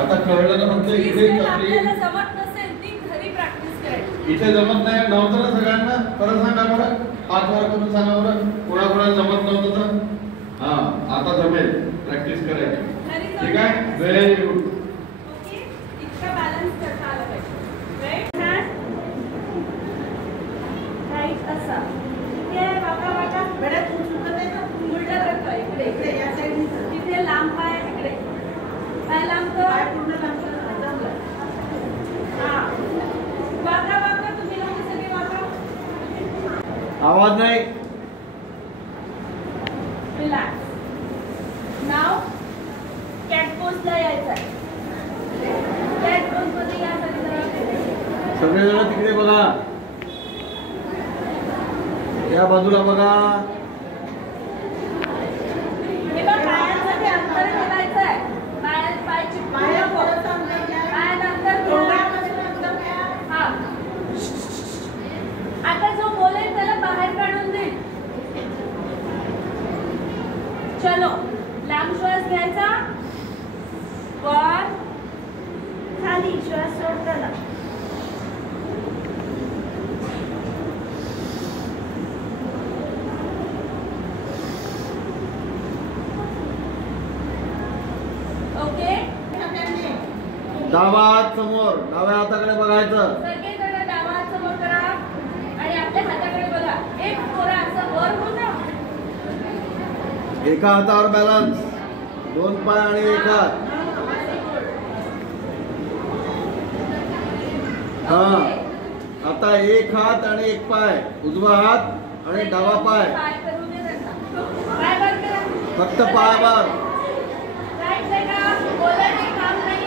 आता कळलं ना, फक्त इथे आपल्याला जमत नसेल ती घरी प्रॅक्टिस करायची. इथे जमत नाही नव्हतं ना सगळ्यांना? परत सांगा बरं, हात वर करून सांगा बरं, कोणाकोणाला जमत नव्हतं तर. हा, आता जमेल, प्रॅक्टिस करायची. ठीक आहे, व्हेरी गुड. ओके, इतका बॅलन्स करता आला पाहिजे. राईट हँड राईट असा. ठीक आहे, वाका वाका बड्यात चुकत आहे ना, उलटा रखा इकडे इकडे या साइड. तिथे लांब पाय इकडे, पाय लांब कर, पाय पूर्ण लांब कर. हां, वाका वाका तुम्ही लोक सगळे वाका. आवाज नाही. रिलॅक्स. नाव कॅट पोजला यायचं. कॅट पोज मध्ये या सगळेजण तिकडे बघा, या बाजूला बघा. हे बघ, पायांमध्ये अंतर ठेवायचं आहे. पायाची पाया परत पायानंतर हा. आता जो बोलेल त्याला बाहेर काढून दे. चलो, लांब श्वास घ्यायचा, वर खाली श्वास सोडताना. ओके, डावा हात समोर, डाव्या हाताकडे बघायचं. सगळेजण डावा हात समोर करा आणि आपल्या हाताकडे बघा. एक थोडा असं वर हो ना. एका हातावर बॅलन्स, दोन पाय आणि एक हात. हा, आता एक हात आणि एक पाय, उजवा हात आणि डावा पाय. फक्त पाय वर. राईट साइड बोलायचे काम नाही.